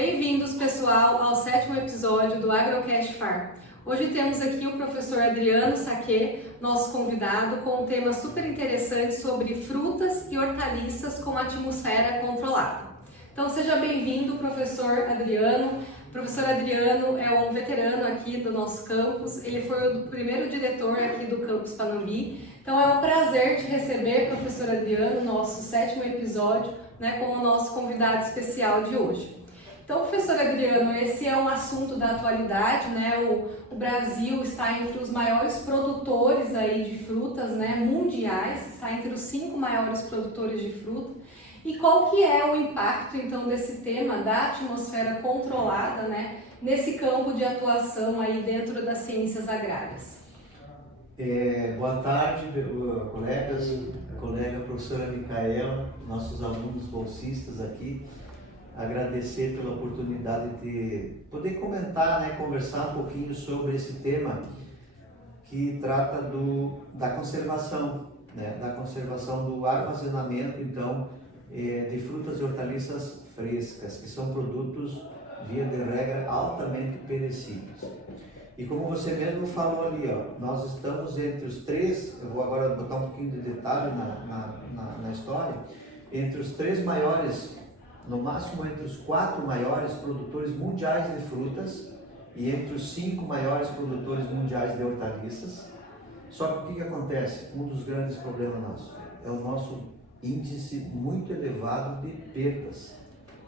Bem-vindos, pessoal, ao 7º episódio do Agrocast Farm. Hoje temos aqui o professor Adriano Saquet, nosso convidado, com um tema super interessante sobre frutas e hortaliças com atmosfera controlada. Então seja bem-vindo, professor Adriano. O professor Adriano é um veterano aqui do nosso campus, ele foi o primeiro diretor aqui do campus Panambi. Então é um prazer te receber, professor Adriano, no nosso 7º episódio, como nosso convidado especial de hoje. Então, professor Adriano, esse é um assunto da atualidade, O Brasil está entre os maiores produtores aí de frutas, mundiais, está entre os 5 maiores produtores de fruta. E qual que é o impacto, então, desse tema da atmosfera controlada, nesse campo de atuação aí dentro das ciências agrárias? Boa tarde, colegas, colega professora Micaela, nossos alunos bolsistas aqui. Agradecer pela oportunidade de poder comentar, conversar um pouquinho sobre esse tema que trata da conservação, da conservação do armazenamento, então, de frutas e hortaliças frescas, que são produtos, via de regra, altamente perecíveis. E como você mesmo falou ali, nós estamos entre os 3, eu vou agora botar um pouquinho de detalhe na história, entre os 3 maiores, no máximo entre os 4 maiores produtores mundiais de frutas e entre os 5 maiores produtores mundiais de hortaliças. Só que o que acontece? Um dos grandes problemas nossos é o nosso índice muito elevado de perdas,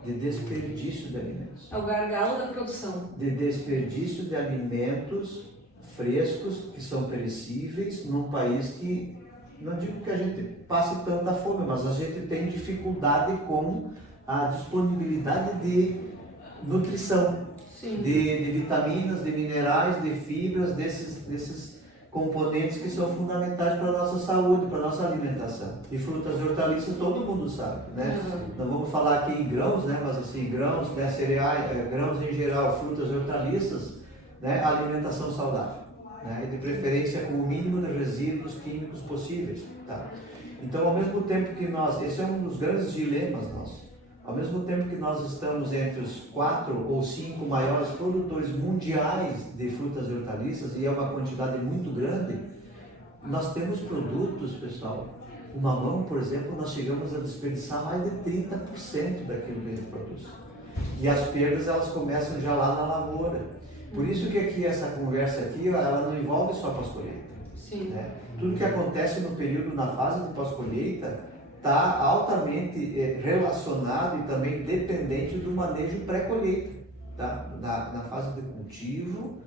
de desperdício de alimentos. É o gargalo da produção. De desperdício de alimentos frescos, que são perecíveis, num país que, não digo que a gente passe tanta fome, mas a gente tem dificuldade com a disponibilidade de nutrição, de vitaminas, de minerais, de fibras, desses componentes que são fundamentais para a nossa saúde, para a nossa alimentação. E frutas e hortaliças todo mundo sabe, Não vamos falar aqui em grãos, mas assim, grãos, cereais, grãos em geral, frutas e hortaliças, alimentação saudável, e de preferência com o mínimo de resíduos químicos possíveis, tá? Então, ao mesmo tempo que esse é um dos grandes dilemas nossos. Ao mesmo tempo que nós estamos entre os 4 ou 5 maiores produtores mundiais de frutas e hortaliças, e é uma quantidade muito grande, nós temos produtos, pessoal, o mamão, por exemplo, nós chegamos a desperdiçar mais de 30% daquilo que a gente produz. E as perdas, elas começam já lá na lavoura. Por isso que aqui, essa conversa aqui, ela não envolve só pós-colheita. Tudo que acontece no período, na fase de pós-colheita, está altamente relacionado e também dependente do manejo pré-colheita, tá? Na fase de cultivo,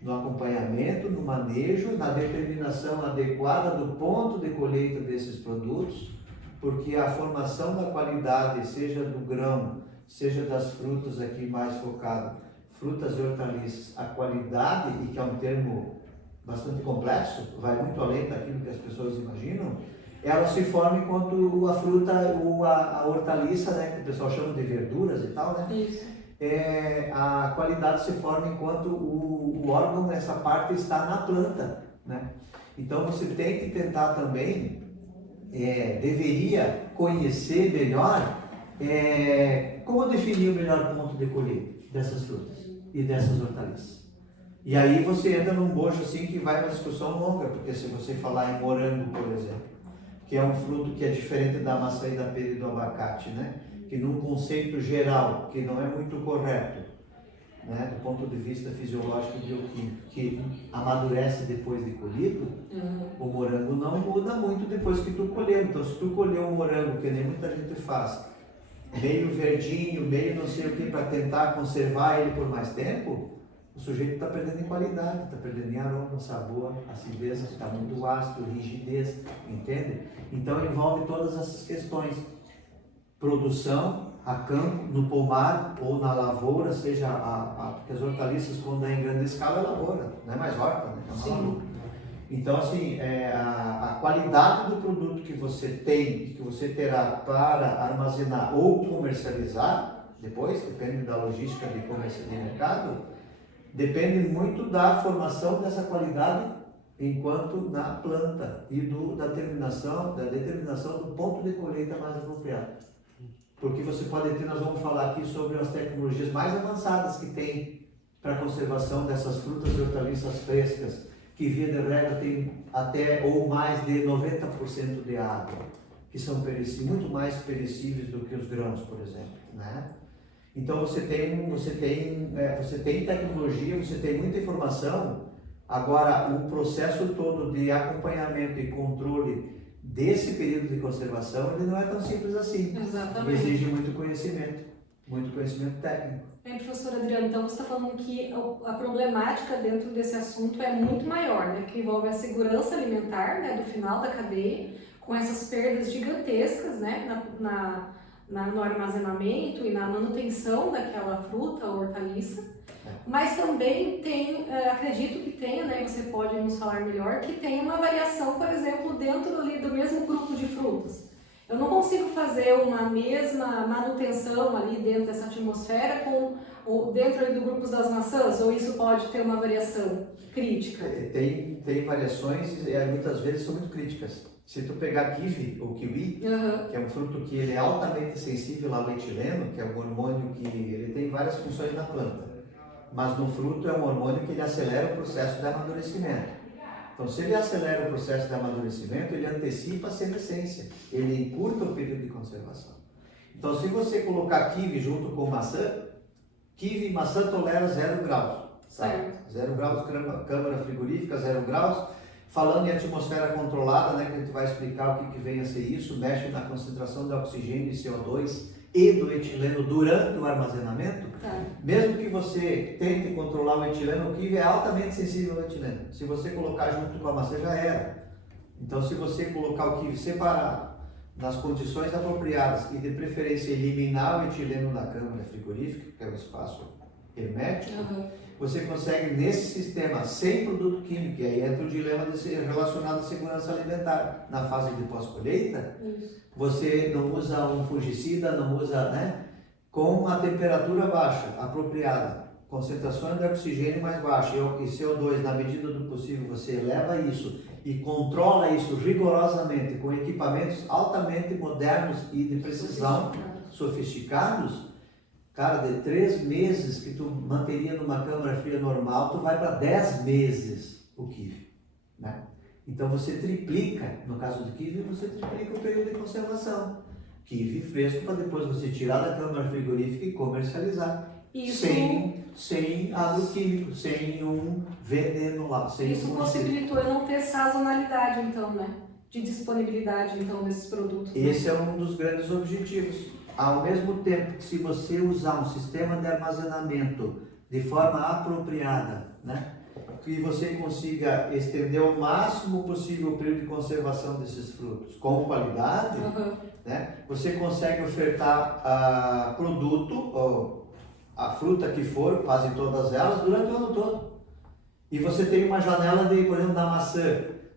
no acompanhamento, no manejo, na determinação adequada do ponto de colheita desses produtos, porque a formação da qualidade, seja do grão, seja das frutas aqui mais focado, frutas e hortaliças, a qualidade, e que é um termo bastante complexo, vai muito além daquilo que as pessoas imaginam, ela se forma enquanto a fruta ou a hortaliça, que o pessoal chama de verduras e tal, Isso. A qualidade se forma enquanto o órgão, essa parte, está na planta, Então você tem que tentar também, deveria conhecer melhor como definir o melhor ponto de colheita dessas frutas e dessas hortaliças. E aí você entra num bojo assim que vai uma discussão longa, porque se você falar em morango, por exemplo, que é um fruto que é diferente da maçã e da pera e do abacate, que num conceito geral, que não é muito correto, do ponto de vista fisiológico e bioquímico, que amadurece depois de colhido, o morango não muda muito depois que tu colheu. Então, se tu colheu um morango, que nem muita gente faz, meio verdinho, meio não sei o que, para tentar conservar ele por mais tempo, o sujeito está perdendo em qualidade, está perdendo em aroma, sabor, acidez, está muito ácido, rigidez, entende? Então envolve todas essas questões. Produção a campo, no pomar ou na lavoura, seja porque as hortaliças, quando é em grande escala, é lavoura, não é mais horta, É uma lavoura. Então, assim, a qualidade do produto que você tem, que você terá para armazenar ou comercializar, depois, depende da logística de comércio de mercado, depende muito da formação dessa qualidade enquanto na planta e da determinação do ponto de colheita mais apropriado. porque você pode ter, nós vamos falar aqui sobre as tecnologias mais avançadas que tem para a conservação dessas frutas e hortaliças frescas, que via de regra tem até ou mais de 90% de água, que são muito mais perecíveis do que os grãos, por exemplo, né? Então você tem tecnologia, você tem muita informação. Agora, o processo todo de acompanhamento e controle desse período de conservação, ele não é tão simples assim. Exatamente. Exige muito conhecimento técnico. Bem, professora Adriana, então você está falando que a problemática dentro desse assunto é muito maior, né? Que envolve a segurança alimentar, né, do final da cadeia, com essas perdas gigantescas, né, no armazenamento e na manutenção daquela fruta ou hortaliça. Mas também tem, acredito que tenha, né, você pode nos falar melhor, que tem uma variação, por exemplo, dentro ali do mesmo grupo de frutas. Eu não consigo fazer uma mesma manutenção ali dentro dessa atmosfera ou dentro ali do grupo das maçãs, ou isso pode ter uma variação crítica? Tem variações e muitas vezes são muito críticas. Se tu pegar kiwi ou kiwi, que é um fruto que ele é altamente sensível ao etileno, que é um hormônio que ele tem várias funções na planta, mas no fruto é um hormônio que ele acelera o processo de amadurecimento. Então, se ele acelera o processo de amadurecimento, ele antecipa a senescência, ele encurta o período de conservação. Então, se você colocar kiwi junto com maçã, kiwi e maçã tolera 0 graus. Tá? 0 graus, câmara frigorífica, 0 graus. Falando em atmosfera controlada, né, que a gente vai explicar o que vem a ser isso, mexe na concentração de oxigênio e CO2 e do etileno durante o armazenamento. Mesmo que você tente controlar o etileno, o kiwi é altamente sensível ao etileno. Se você colocar junto com a maçã, já era. Então, se você colocar o kiwi separado, nas condições apropriadas e de preferência eliminar o etileno da câmara frigorífica, que é o espaço hermético, você consegue nesse sistema sem produto químico, e aí entra o dilema relacionado à segurança alimentar. Na fase de pós-colheita, você não usa um fungicida, não usa, né? Com a temperatura baixa, apropriada, concentrações de oxigênio mais baixa e CO2, na medida do possível, você eleva isso e controla isso rigorosamente com equipamentos altamente modernos e de precisão, sofisticados. Cara, de 3 meses que tu manteria numa câmara fria normal, tu vai para 10 meses o kiwi, né? Então você triplica, no caso do kiwi, você triplica o período de conservação. Kiwi fresco para depois você tirar da câmara frigorífica e comercializar. Isso, sem agroquímico, sem um veneno lá. Isso possibilitou eu não ter sazonalidade, então, né? De disponibilidade, então, desses produtos. Esse é um dos grandes objetivos. Ao mesmo tempo que se você usar um sistema de armazenamento de forma apropriada, né, que você consiga estender o máximo possível o período de conservação desses frutos com qualidade, né, você consegue ofertar produto, ou a fruta que for, quase todas elas, durante o ano todo. E você tem uma janela de, por exemplo, da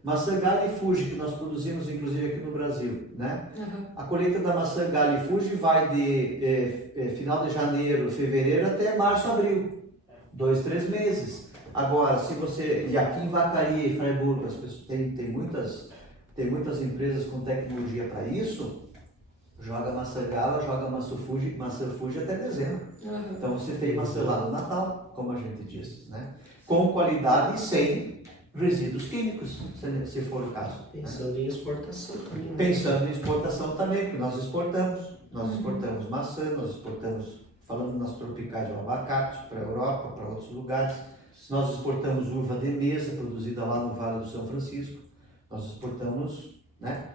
maçã Gala e Fuji, que nós produzimos inclusive aqui no Brasil, né? A colheita da maçã Gala e Fuji vai de final de janeiro, fevereiro até março, abril, 2, 3 meses. Agora, se você, e aqui em Vacaria e Freiburg, as pessoas tem muitas empresas com tecnologia para isso, joga maçã Gala, joga maçã Fuji até dezembro. Então você tem maçã lá no Natal, como a gente disse, né? Com qualidade e sem resíduos químicos, se for o caso. Pensando em exportação também. Né? Pensando em exportação também, porque nós exportamos maçã, nós exportamos, falando nas tropicais, o abacate para a Europa, para outros lugares. Nós exportamos uva de mesa, produzida lá no Vale do São Francisco. Nós exportamos, né?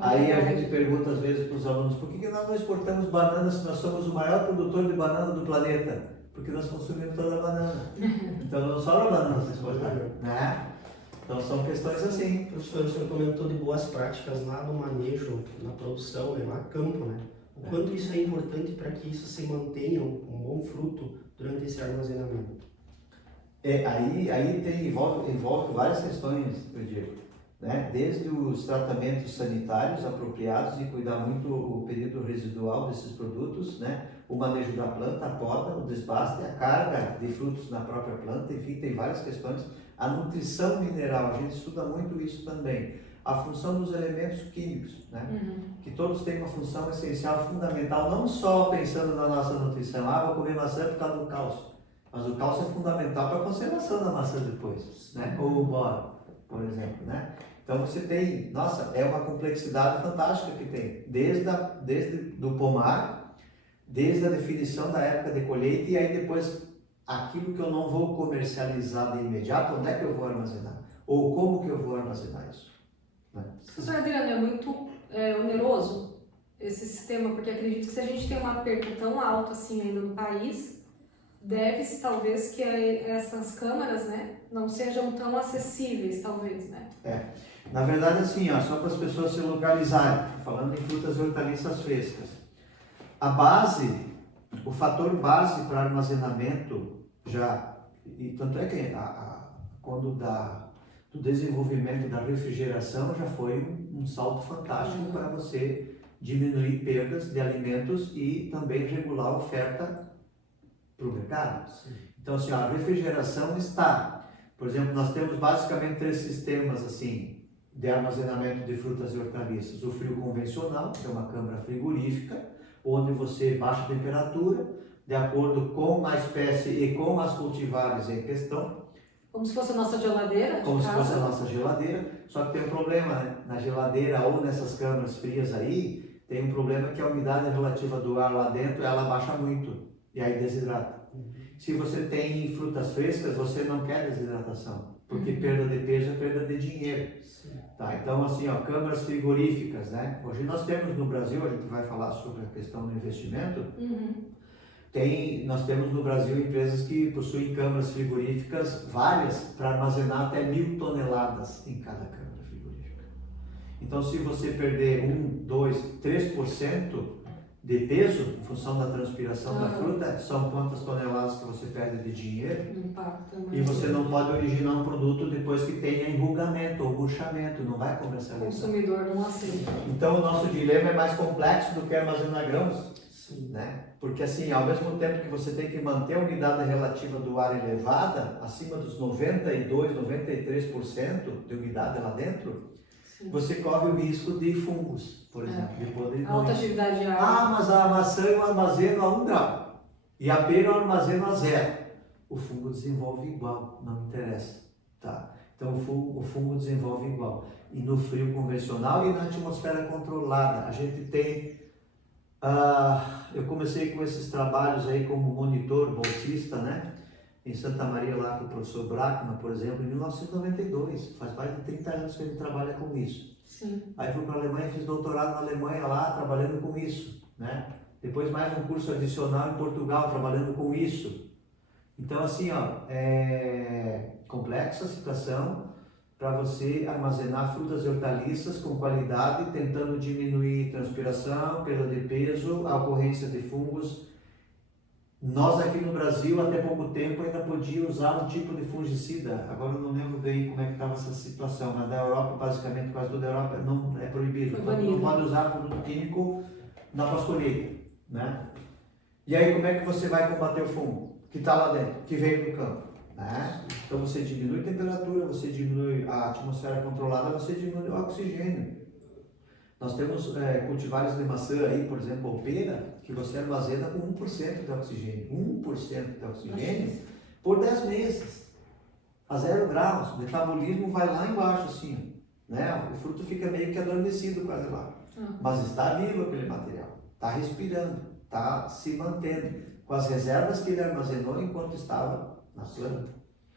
Aí a gente pergunta às vezes para os alunos, por que nós não exportamos bananas se nós somos o maior produtor de banana do planeta? Porque nós consumimos toda a banana. Então não sobra banana para exportar, né? Então são questões assim. Professor, o senhor comentou de boas práticas lá no manejo, na produção, né? Lá no campo, né? O quanto isso é importante para que isso se mantenha um bom fruto durante esse armazenamento? Aí envolve várias questões, eu digo, né? Desde os tratamentos sanitários apropriados e cuidar muito o período residual desses produtos, né? O manejo da planta, a poda, o desbaste, a carga de frutos na própria planta, enfim, tem várias questões. A nutrição mineral, a gente estuda muito isso também. a função dos elementos químicos, né? Que todos têm uma função essencial, fundamental, não só pensando na nossa nutrição, vou comer maçã por causa do cálcio, mas o cálcio é fundamental para a conservação da maçã depois, né? Ou o boro, por exemplo, né? Então você tem, nossa, é uma complexidade fantástica que tem, desde do pomar, desde a definição da época de colheita e aí depois aquilo que eu não vou comercializar de imediato, onde é que eu vou armazenar? Ou como que eu vou armazenar isso? Né? Professor Adriano, é muito oneroso esse sistema, porque acredito que se a gente tem um aperto tão alto assim ainda no país, deve-se talvez que essas câmaras, né, não sejam tão acessíveis, talvez, né? Na verdade, assim, só para as pessoas se localizarem, falando em frutas e hortaliças frescas, a base, o fator base para armazenamento e tanto é que quando do desenvolvimento da refrigeração já foi um salto fantástico para você diminuir perdas de alimentos e também regular a oferta para o mercado. Então, assim, a refrigeração está, por exemplo, nós temos basicamente 3 sistemas assim de armazenamento de frutas e hortaliças: o frio convencional, que é uma câmara frigorífica, onde você baixa a temperatura de acordo com a espécie e com as cultivares em questão. Como se fosse a nossa geladeira? Como se fosse a nossa geladeira, só que tem um problema, né? Na geladeira ou nessas câmaras frias aí, tem um problema que a umidade relativa do ar lá dentro, ela baixa muito e aí desidrata. Se você tem frutas frescas, você não quer desidratação, porque perda de peso é perda de dinheiro. Tá? Então, assim, câmaras frigoríficas, né? Hoje nós temos no Brasil, a gente vai falar sobre a questão do investimento, nós temos no Brasil empresas que possuem câmaras frigoríficas várias para armazenar até 1.000 toneladas em cada câmara frigorífica. Então, se você perder 1, 2, 3% de peso em função da transpiração da fruta, são quantas toneladas que você perde de dinheiro? E você não pode originar um produto depois que tenha enrugamento ou murchamento, não vai comercializar. O consumidor não aceita. Então, o nosso dilema é mais complexo do que armazenar grãos. Né? Porque assim, ao mesmo tempo que você tem que manter a umidade relativa do ar elevada, acima dos 92, 93% de umidade lá dentro, você corre o risco de fungos, por exemplo. De poder alta atividade de ar. Mas a maçã eu armazeno a 1 grau e a pera eu armazeno a 0. O fungo desenvolve igual, não interessa. Tá? Então o fungo desenvolve igual. E no frio convencional e na atmosfera controlada, a gente tem... eu comecei com esses trabalhos aí como monitor, bolsista, né? Em Santa Maria, lá com o professor Brackman, por exemplo, em 1992. Faz mais de 30 anos que ele trabalha com isso. Aí fui para a Alemanha, fiz doutorado na Alemanha lá, trabalhando com isso, né? Depois mais um curso adicional em Portugal, trabalhando com isso. Então, assim, complexa a situação para você armazenar frutas e hortaliças com qualidade, tentando diminuir transpiração, perda de peso, a ocorrência de fungos. Nós aqui no Brasil, até pouco tempo, ainda podia usar um tipo de fungicida. Agora eu não lembro bem como é que estava essa situação, mas na Europa, basicamente, quase toda a Europa não é proibido. Não pode usar produto químico na pós-colheita, né? E aí, como é que você vai combater o fungo que está lá dentro, que veio do campo? Né? Então você diminui a temperatura, você diminui a atmosfera controlada, você diminui o oxigênio. Nós temos cultivares de maçã aí, por exemplo, pera, que você armazena com 1% de oxigênio. 1% de oxigênio por 10 meses. A 0 graus. O metabolismo vai lá embaixo, assim. Né? O fruto fica meio que adormecido quase lá. Mas está vivo aquele material. Está respirando. Está se mantendo. Com as reservas que ele armazenou enquanto estava na planta.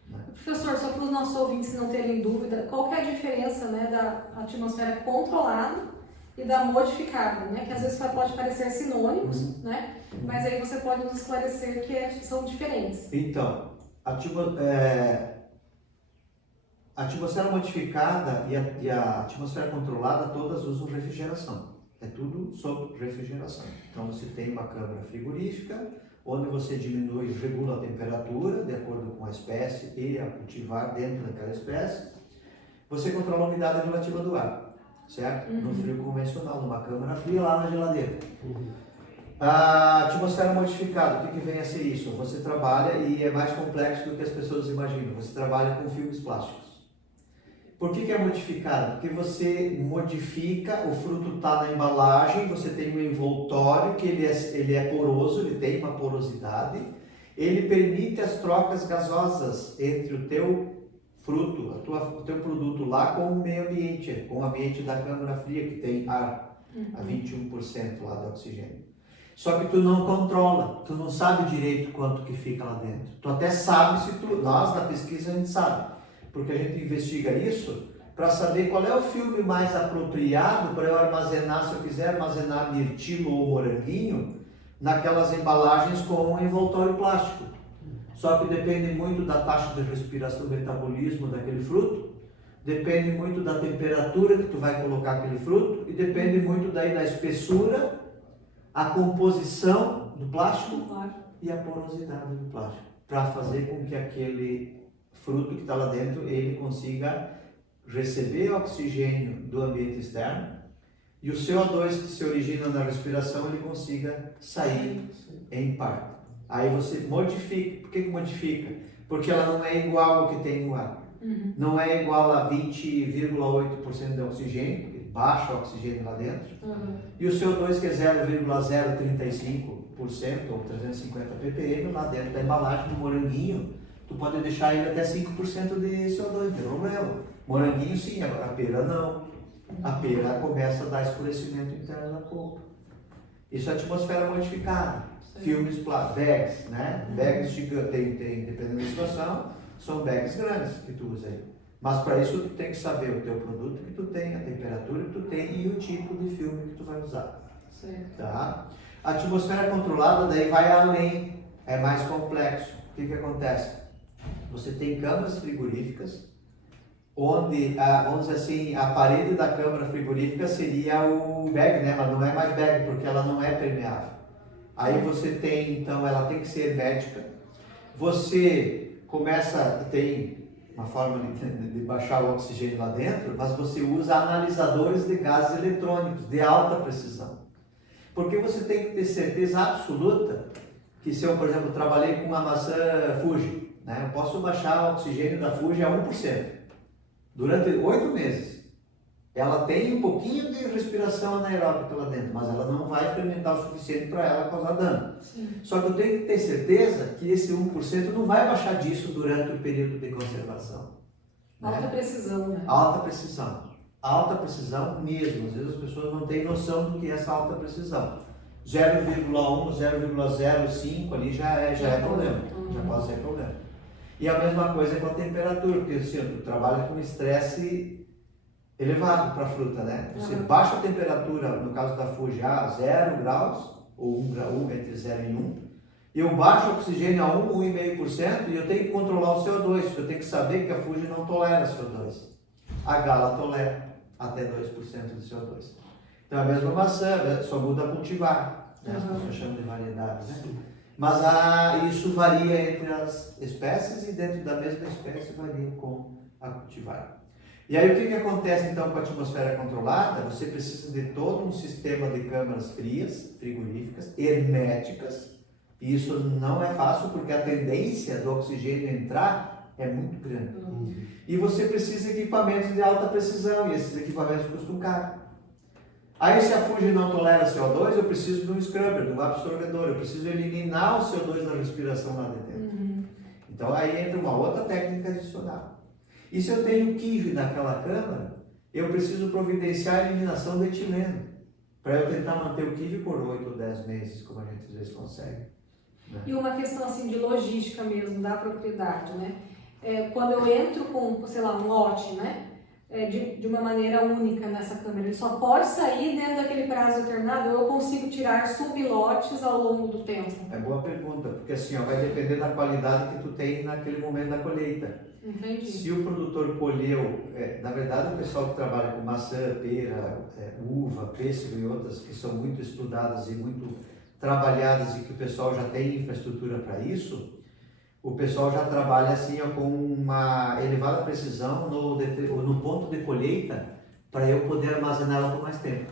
Né? Professor, só para os nossos ouvintes não terem dúvida, qual que é a diferença, né, da atmosfera controlada e da modificada, né? Que às vezes pode parecer sinônimos, né? Mas aí você pode nos esclarecer que são diferentes. Então, a atmosfera modificada e a atmosfera controlada todas usam refrigeração. É tudo sobre refrigeração. Então você tem uma câmara frigorífica, onde você diminui, regula a temperatura de acordo com a espécie e a cultivar dentro daquela espécie. Você controla a umidade relativa do ar, certo? No frio convencional, numa câmara fria lá na geladeira. A atmosfera modificada, o que vem a ser isso? Você trabalha, e é mais complexo do que as pessoas imaginam, você trabalha com filmes plásticos. Por que é modificada? Porque você modifica, o fruto está na embalagem, você tem um envoltório que ele é poroso, ele tem uma porosidade, ele permite as trocas gasosas entre o teu fruto, o teu produto lá com o meio ambiente, com o ambiente da câmara fria que tem ar, a 21% lá do oxigênio. Só que tu não controla, tu não sabe direito quanto que fica lá dentro. Tu até sabe se tu, nós na pesquisa a gente sabe, porque a gente investiga isso para saber qual é o filme mais apropriado para eu armazenar, se eu quiser armazenar mirtilo ou moranguinho, naquelas embalagens com um envoltório plástico. Só que depende muito da taxa de respiração, do metabolismo daquele fruto, depende muito da temperatura que tu vai colocar aquele fruto e depende muito daí da espessura, a composição do plástico e a porosidade do plástico, para fazer com que aquele fruto que está lá dentro, ele consiga receber oxigênio do ambiente externo e o CO2 que se origina na respiração, ele consiga sair em parte. Aí você modifica. Por que modifica? Porque ela não é igual ao que tem no ar. Não é igual a 20,8% de oxigênio, porque baixa o oxigênio lá dentro. E o CO2 que é 0,035% ou 350 ppm lá dentro da embalagem do moranguinho, tu pode deixar ele até 5% de CO2, não tem problema. Moranguinho sim, a pera não. A pera começa a dar escurecimento interno da polpa. Isso é atmosfera modificada. Filmes bags, né? Bags gigantes, tem, dependendo da situação, são bags grandes que tu usa aí. Mas para isso tu tem que saber o teu produto que tu tem, a temperatura que tu tem e o tipo de filme que tu vai usar. Tá? A atmosfera controlada daí vai além, é mais complexo. O que acontece? Você tem câmaras frigoríficas, onde, vamos dizer assim, a parede da câmara frigorífica seria o bag, né? Ela não é mais bag, porque ela não é permeável. Aí você tem, então, ela tem que ser hermética. Você tem uma forma de baixar o oxigênio lá dentro, mas você usa analisadores de gases eletrônicos de alta precisão. Porque você tem que ter certeza absoluta que se eu, por exemplo, trabalhei com uma maçã Fuji, né? Eu posso baixar o oxigênio da Fuji a 1%. Durante 8 meses. Ela tem um pouquinho de respiração anaeróbica lá dentro, mas ela não vai fermentar o suficiente para ela causar dano. Só que eu tenho que ter certeza que esse 1% não vai baixar disso durante o período de conservação. Alta precisão, né? Alta precisão. Alta precisão mesmo. Às vezes as pessoas não têm noção do que é essa alta precisão. 0,1, 0,05 ali já é problema. Já pode ser problema. E a mesma coisa com a temperatura, porque assim, tu trabalha com estresse elevado para a fruta, né? Você baixa a temperatura, no caso da Fuji, a 0 graus, ou 1 grau, entre 0 e 1, e eu baixo o oxigênio a 1,5% e eu tenho que controlar o CO2, porque eu tenho que saber que a Fuji não tolera CO2. A Gala tolera até 2% de CO2. Então a mesma maçã, só muda a cultivar, né? As pessoas chamam de variedade, né? Mas isso varia entre as espécies e dentro da mesma espécie varia com a cultivar. E aí o que acontece então com a atmosfera controlada? Você precisa de todo um sistema de câmaras frias, frigoríficas, herméticas. E isso não é fácil porque a tendência do oxigênio entrar é muito grande. E você precisa de equipamentos de alta precisão e esses equipamentos custam caro. Aí se a Fuji não tolera CO2, eu preciso de um scrubber, de um absorvedor, eu preciso eliminar o CO2 da respiração lá de dentro. Então aí entra uma outra técnica adicional. E se eu tenho kiwi naquela câmara, eu preciso providenciar a eliminação do etileno, para eu tentar manter o kiwi por 8 ou 10 meses, como a gente às vezes consegue. Né? E uma questão assim de logística mesmo, da propriedade, né? Quando eu entro com, sei lá, um lote, né? De uma maneira única nessa câmara, ele só pode sair dentro daquele prazo determinado, ou eu consigo tirar sublotes ao longo do tempo? É boa pergunta, porque assim, vai depender da qualidade que tu tem naquele momento da colheita. Entendi. Se o produtor colheu, na verdade o pessoal que trabalha com maçã, pera, uva, pêssego e outras que são muito estudadas e muito trabalhadas e que o pessoal já tem infraestrutura para isso, o pessoal já trabalha assim com uma elevada precisão no ponto de colheita para eu poder armazenar ela por mais tempo.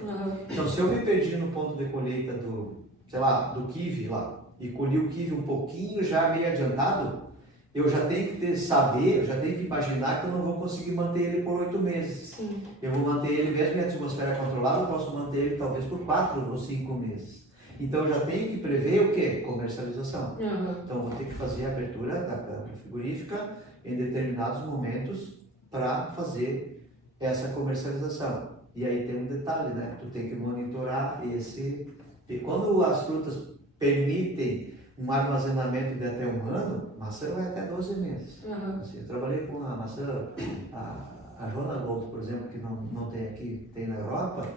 Então se eu me perdi no ponto de colheita do kiwi lá e colhi o kiwi um pouquinho já meio adiantado, eu já tenho que saber, eu já tenho que imaginar que eu não vou conseguir manter ele por 8 meses. Sim. Eu vou manter ele mesmo em atmosfera controlada, eu posso manter ele talvez por 4 ou 5 meses. Então eu já tenho que prever o quê? Comercialização. Então eu vou ter que fazer a abertura da câmara frigorífica em determinados momentos para fazer essa comercialização. E aí tem um detalhe, né? Tu tem que monitorar esse... E quando as frutas permitem um armazenamento de até 1 ano, maçã vai até 12 meses. Assim, eu trabalhei com a maçã, a Joana Gold, por exemplo, que não tem aqui, tem na Europa,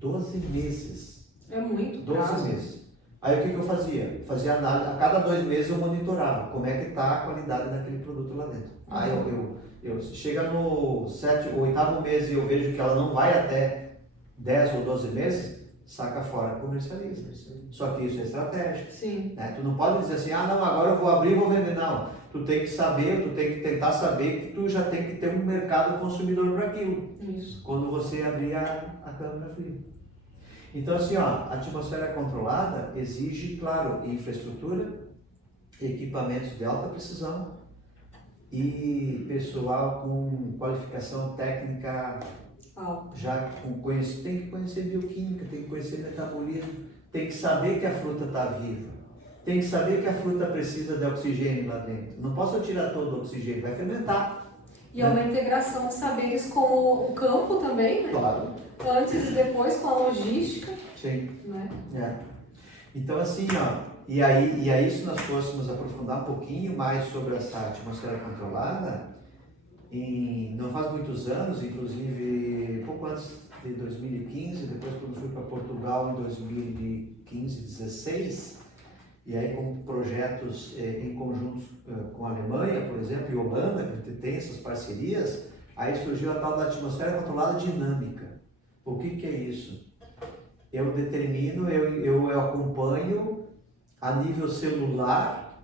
12 meses. É muito 12 prazo. meses. Aí o que eu fazia? Fazia análise, a cada 2 meses eu monitorava como é que está a qualidade daquele produto lá dentro. Aí eu chega no 7º ou 8º mês e eu vejo que ela não vai até 10 ou 12 meses, saca fora, comercializa. Só que isso é estratégico. Sim. Né? Tu não pode dizer assim, ah não, agora eu vou abrir e vou vender. Não, tu tem que saber, tu tem que tentar saber que tu já tem que ter um mercado consumidor para aquilo. Isso. Quando você abrir a câmara fria. Então assim, ó, a atmosfera controlada exige, claro, infraestrutura, equipamentos de alta precisão e pessoal com qualificação técnica já tem que conhecer bioquímica, tem que conhecer metabolismo, tem que saber que a fruta está viva, tem que saber que a fruta precisa de oxigênio lá dentro. Não posso tirar todo o oxigênio, vai fermentar. E é uma integração de saberes com o campo também, né? Claro. Antes e depois com a logística. Sim. Né? É. Então assim, ó, e aí se nós fôssemos aprofundar um pouquinho mais sobre essa atmosfera controlada, não faz muitos anos, inclusive pouco antes de 2015, depois quando fui para Portugal em 2015, 2016, e aí com projetos em conjunto com a Alemanha, por exemplo, e Holanda, que a gente tem essas parcerias, aí surgiu a tal da atmosfera controlada dinâmica. O que é isso? Eu determino, eu acompanho a nível celular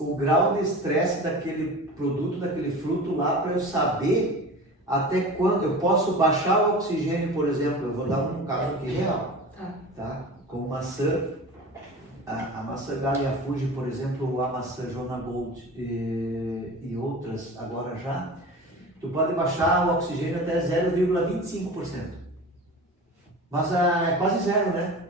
o grau de estresse daquele produto, daquele fruto lá, para eu saber até quando eu posso baixar o oxigênio, por exemplo. Eu vou dar um caso aqui real, tá? Com maçã, a maçã Galia Fuji, por exemplo, ou a maçã Joana Gold e outras agora já, tu pode baixar o oxigênio até 0,25%. Mas é quase zero, né?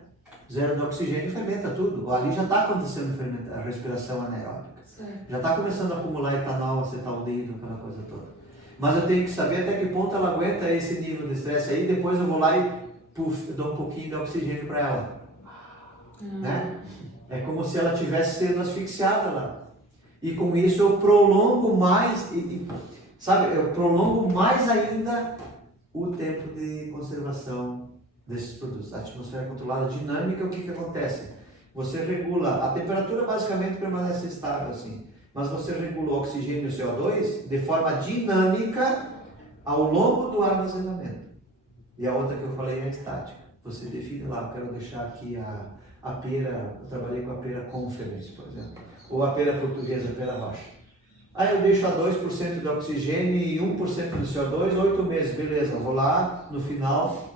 Zero de oxigênio fermenta tudo. Ali já está acontecendo a respiração anaeróbica. Certo. Já está começando a acumular etanol, acetaldeído, aquela coisa toda. Mas eu tenho que saber até que ponto ela aguenta esse nível de estresse aí. Depois eu vou lá e dou um pouquinho de oxigênio para ela. Né? É como se ela estivesse sendo asfixiada lá. E com isso eu prolongo mais, sabe? Eu prolongo mais ainda o tempo de conservação desses produtos. A atmosfera controlada dinâmica, o que acontece? Você regula, a temperatura basicamente permanece estável assim, mas você regula o oxigênio e o CO2 de forma dinâmica ao longo do armazenamento. E a outra que eu falei é a estática. Você define lá, eu quero deixar aqui a pera, eu trabalhei com a pera Conference, por exemplo, ou a pera portuguesa, a pera rocha. Aí eu deixo a 2% de oxigênio e 1% do CO2, 8 meses, beleza, eu vou lá, no final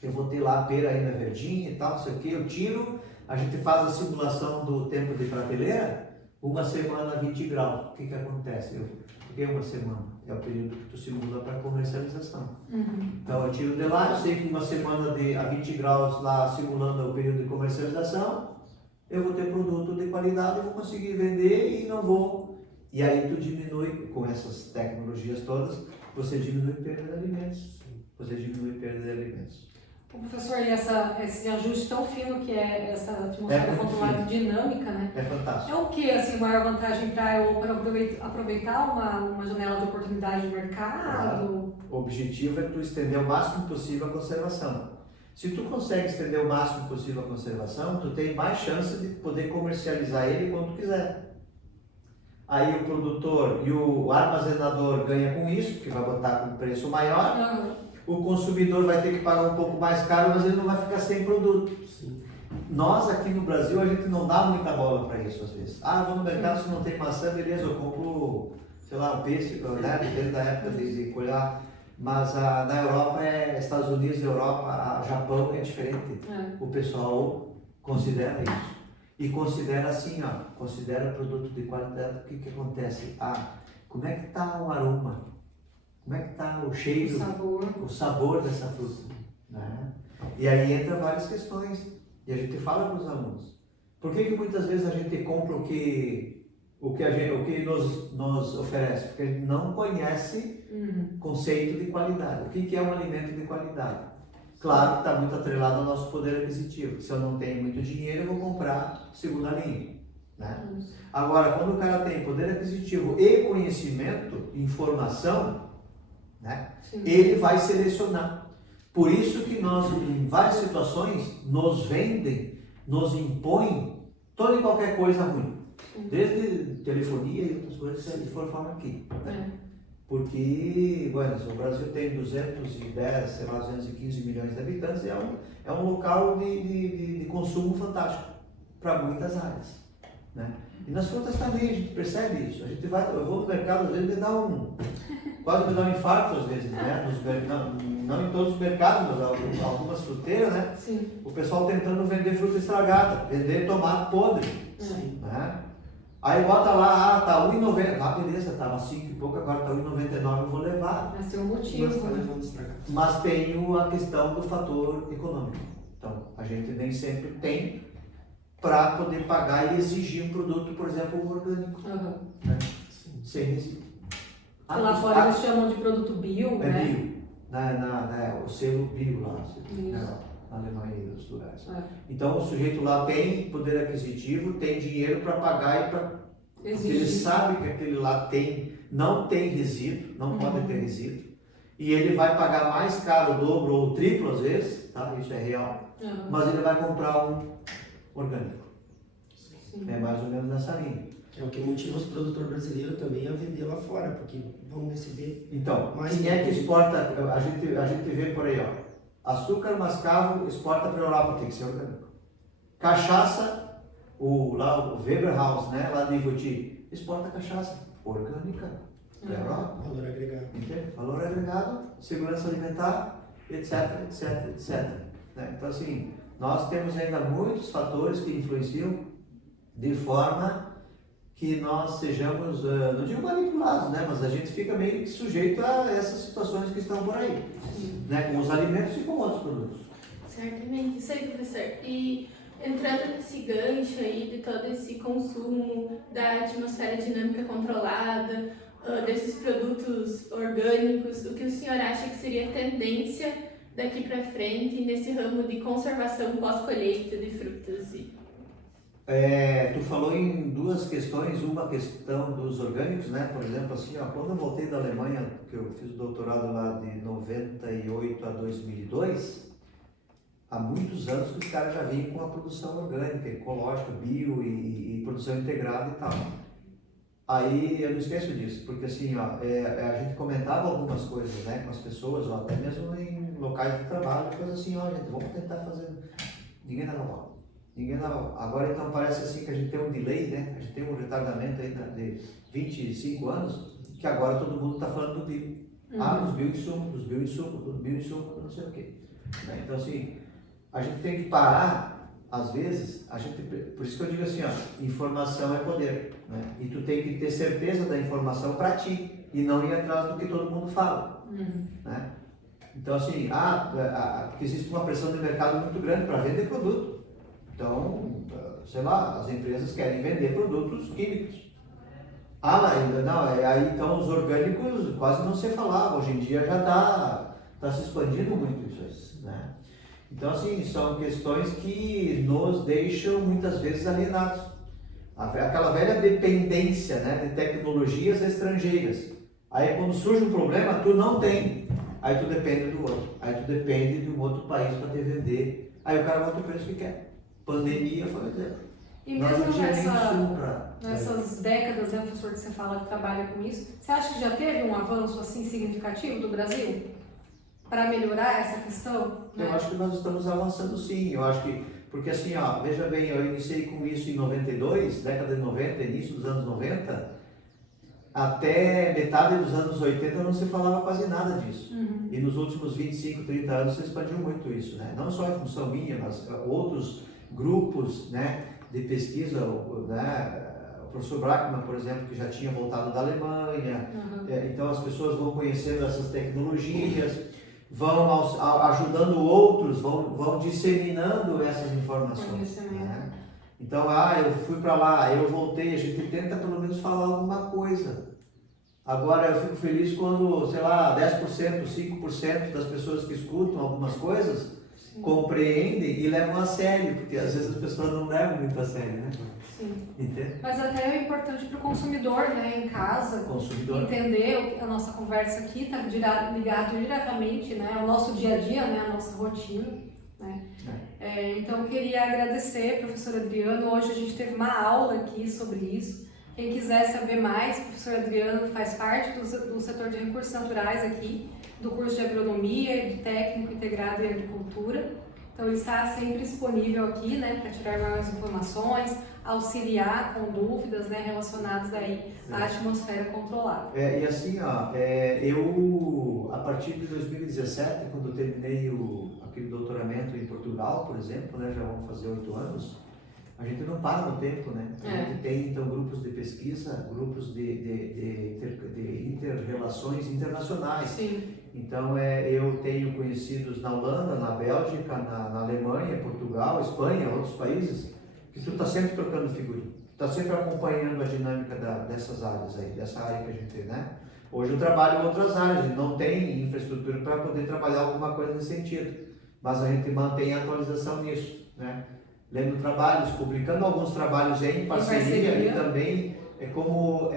eu vou ter lá a pera ainda verdinha e tal, não sei o que, eu tiro, a gente faz a simulação do tempo de prateleira, 1 semana a 20 graus. O que acontece? Por que 1 semana? É o período que tu simula para comercialização. Então eu tiro de lá, eu sei que 1 semana a 20 graus lá simulando o período de comercialização, eu vou ter produto de qualidade, eu vou conseguir vender e não vou. E aí tu diminui, com essas tecnologias todas, você diminui a perda de alimentos. Você diminui a perda de alimentos. Professor, e esse ajuste tão fino que é essa atmosfera controlada dinâmica, né? É fantástico. É o que, assim, a maior vantagem para aproveitar uma janela de oportunidade de mercado? Claro. O objetivo é tu estender o máximo possível a conservação. Se tu consegue estender o máximo possível a conservação, tu tem mais chance de poder comercializar ele quando tu quiser. Aí o produtor e o armazenador ganha com isso, porque vai botar com preço maior. O consumidor vai ter que pagar um pouco mais caro, mas ele não vai ficar sem produto. Sim. Nós aqui no Brasil, a gente não dá muita bola para isso às vezes. Ah, vou no mercado, se não tem maçã, beleza, eu compro, sei lá, um pêssego, né, desde a época de colher. Mas na Europa, Estados Unidos, Europa, Japão é diferente. O pessoal considera isso. e considera assim, ó, considera produto de qualidade, o que que acontece? Como é que está o aroma? Como é que está o cheiro? O sabor dessa fruta, né? E aí entra várias questões, e a gente fala para os alunos. Por que que muitas vezes a gente compra o que nos oferece? Porque a gente não conhece conceito de qualidade. O que que é um alimento de qualidade? Claro que está muito atrelado ao nosso poder aquisitivo. Se eu não tenho muito dinheiro, eu vou comprar segunda linha, né? Agora, quando o cara tem poder aquisitivo e conhecimento, informação, né? Ele vai selecionar. Por isso que nós, em várias situações, nos vendem, nos impõem toda e qualquer coisa ruim. Desde telefonia e outras coisas, se for forma aqui. Né? Porque, bueno, o Brasil tem 210, sei lá, 215 milhões de habitantes, é um local de consumo fantástico para muitas áreas. Né? E nas frutas também a gente percebe isso. Eu vou no mercado, às vezes quase me dá um infarto às vezes, né? Não em todos os mercados, mas algumas fruteiras, né? Sim. O pessoal tentando vender fruta estragada, vender tomate podre. Né? Aí bota lá, tá R$1,90. Beleza, tava 5 e pouco, agora tá R$1,99, eu vou levar. Mas tem um motivo. Mas tem a questão do fator econômico. Então, a gente nem sempre tem para poder pagar e exigir um produto, por exemplo, orgânico. Né? Sem resíduo. Lá fora eles chamam de produto bio, né? Bio. O selo bio lá, na Alemanha e outros lugares. Então o sujeito lá tem poder aquisitivo, tem dinheiro para pagar porque ele sabe que aquele lá não tem resíduo, não pode ter resíduo, e ele vai pagar mais caro, o dobro ou o triplo às vezes, tá? Isso é real, mas ele vai comprar um orgânico. É mais ou menos nessa linha. É o que motiva os produtores brasileiros também a vender lá fora, porque vão receber. Então, quem é que exporta? A gente vê por aí, ó. Açúcar mascavo exporta para a Europa, tem que ser orgânico. Cachaça, o Weber House, né, lá de Ivoti, exporta cachaça orgânica para a Europa. Valor agregado. Entende? Valor agregado, segurança alimentar, etc, etc, etc. Né? Então, assim, nós temos ainda muitos fatores que influenciam de forma que nós sejamos, não digo manipulados, né, mas a gente fica meio que sujeito a essas situações que estão por aí, né, com os alimentos e com outros produtos. Certamente, isso aí, professor. E entrando nesse gancho aí de todo esse consumo da atmosfera dinâmica controlada, desses produtos orgânicos, o que o senhor acha que seria a tendência daqui para frente nesse ramo de conservação pós-colheita de frutas? Tu falou em duas questões, uma questão dos orgânicos, né? Por exemplo, assim, ó, quando eu voltei da Alemanha, que eu fiz o doutorado lá de 98 a 2002, há muitos anos que os caras já vinham com a produção orgânica, ecológica, bio e produção integrada e tal. Aí eu não esqueço disso, porque assim, ó, a gente comentava algumas coisas, né, com as pessoas, ó, até mesmo em locais de trabalho, coisa assim, ó, gente, vamos tentar fazer. Ninguém dava bola. Agora então parece assim que a gente tem um delay, né? A gente tem um retardamento aí de 25 anos, que agora todo mundo está falando do bio. Dos bioinsumos, não sei o quê. Né? Então assim, a gente tem que parar, às vezes, por isso que eu digo assim, ó, informação é poder. Né? E tu tem que ter certeza da informação para ti, e não ir atrás do que todo mundo fala. Né? Então assim, porque existe uma pressão de mercado muito grande para vender produto. Então, sei lá, as empresas querem vender produtos químicos. Aí então os orgânicos quase não se falava, hoje em dia já está se expandindo muito isso, né? Então assim, são questões que nos deixam muitas vezes alienados. Aquela velha dependência, né, de tecnologias estrangeiras. Aí quando surge um problema, tu não tem, aí tu depende do outro, aí tu depende de um outro país para te vender, aí o cara bota o preço que quer. Pandemia foi um exemplo. E mesmo nessas décadas, né, professor, que você fala que trabalha com isso, você acha que já teve um avanço assim significativo do Brasil para melhorar essa questão? Né? Eu acho que nós estamos avançando sim, eu acho que, porque assim, ó, veja bem, eu iniciei com isso em 92, década de 90, início dos anos 90, até metade dos anos 80 não se falava quase nada disso. E nos últimos 25, 30 anos se expandiu muito isso, né? Não só em função minha, mas outros grupos, né, de pesquisa, né? O professor Brackmann, por exemplo, que já tinha voltado da Alemanha, então as pessoas vão conhecendo essas tecnologias, vão ajudando outros, vão disseminando essas informações. Né? Então, eu fui para lá, eu voltei, a gente tenta pelo menos falar alguma coisa. Agora eu fico feliz quando, sei lá, 10%, 5% das pessoas que escutam algumas coisas compreendem e levam a sério, porque às vezes as pessoas não levam muito a sério, né? Sim. Entende? Mas até é importante para o consumidor, né, em casa, entender a nossa conversa aqui está ligado diretamente, né, ao nosso dia a dia, né, à nossa rotina, né? Então eu queria agradecer, professor Adriano. Hoje a gente teve uma aula aqui sobre isso. Quem quiser saber mais, o professor Adriano faz parte do setor de recursos naturais aqui, do curso de agronomia e de técnico integrado em agricultura. Então ele está sempre disponível aqui, né, para tirar maiores informações, auxiliar com dúvidas, né, relacionadas aí à atmosfera controlada. E assim, eu a partir de 2017, quando eu terminei aquele doutoramento em Portugal, por exemplo, né, já vamos fazer 8 anos, a gente não para no tempo, né? A gente tem então grupos de pesquisa, grupos de inter-relações internacionais. Sim. Então eu tenho conhecidos na Holanda, na Bélgica, na Alemanha, Portugal, Espanha, outros países, que tu está sempre trocando figurinha, está sempre acompanhando a dinâmica dessas áreas aí, dessa área que a gente tem, né? Hoje eu trabalho em outras áreas, a gente não tem infraestrutura para poder trabalhar alguma coisa nesse sentido, mas a gente mantém a atualização nisso, né? Lendo trabalhos, publicando alguns trabalhos em parceria e também como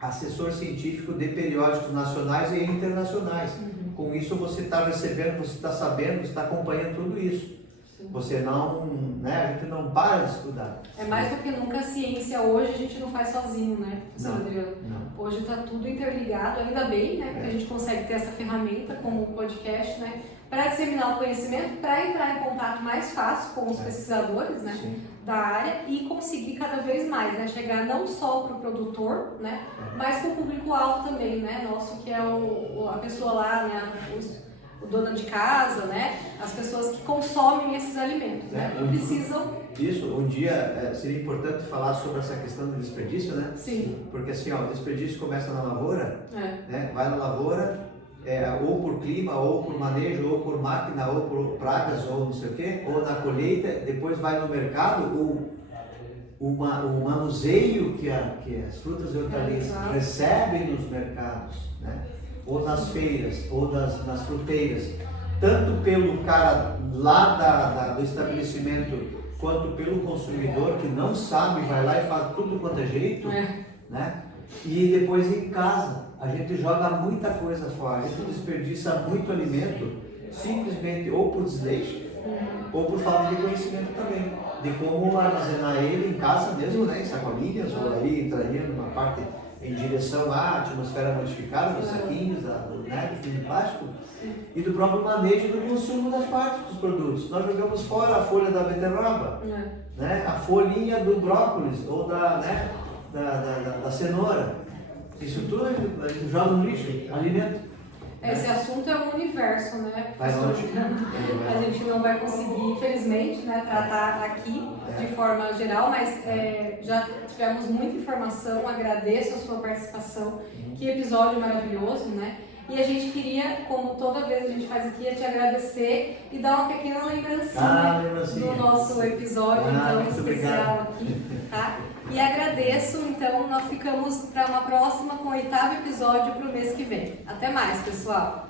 assessor científico de periódicos nacionais e internacionais. Com isso você está recebendo, você está sabendo, você está acompanhando tudo isso. Você não, né, a gente não para de estudar. É mais do que nunca a ciência hoje a gente não faz sozinho, né, professor Adriano? Não. Hoje está tudo interligado, ainda bem, né, que a gente consegue ter essa ferramenta como o podcast, né, para disseminar o conhecimento, para entrar em contato mais fácil com os pesquisadores, né, da área e conseguir cada vez mais, né, chegar não só para o produtor, né, mas para o público-alvo também, né, nosso, que é a pessoa lá, né, o dono de casa, né, as pessoas que consomem esses alimentos, né, e precisam... Isso, um dia seria importante falar sobre essa questão do desperdício, né? Sim. Porque assim, o desperdício começa na lavoura, né, vai na lavoura, ou por clima, ou por manejo, ou por máquina, ou por pragas, ou não sei o quê, ou na colheita, depois vai no mercado, o manuseio que as frutas e hortaliças recebem nos mercados, né? Ou nas feiras, ou nas fruteiras, tanto pelo cara lá do estabelecimento, quanto pelo consumidor que não sabe, vai lá e faz tudo quanto é jeito, né? E depois em casa, a gente joga muita coisa fora, a gente desperdiça muito alimento, simplesmente ou por desleixo, ou por falta de conhecimento também, de como armazenar ele em casa mesmo, né, em sacolinhas, ou aí entraria numa parte em direção à atmosfera modificada, dos saquinhos, né, do fio de plástico, e do próprio manejo e do consumo das partes dos produtos. Nós jogamos fora a folha da beterraba, né, a folhinha do brócolis, ou da cenoura. Isso tudo a gente joga no lixo, alimento. Esse assunto é um universo, né? Vai longe. A gente não vai conseguir, infelizmente, né, tratar aqui de forma geral, mas já tivemos muita informação, agradeço a sua participação, que episódio maravilhoso, né? E a gente queria, como toda vez a gente faz aqui, te agradecer e dar uma pequena lembrancinha do nosso episódio então, especial aqui, tá? E agradeço, então nós ficamos para uma próxima com o 8º episódio para o mês que vem. Até mais, pessoal!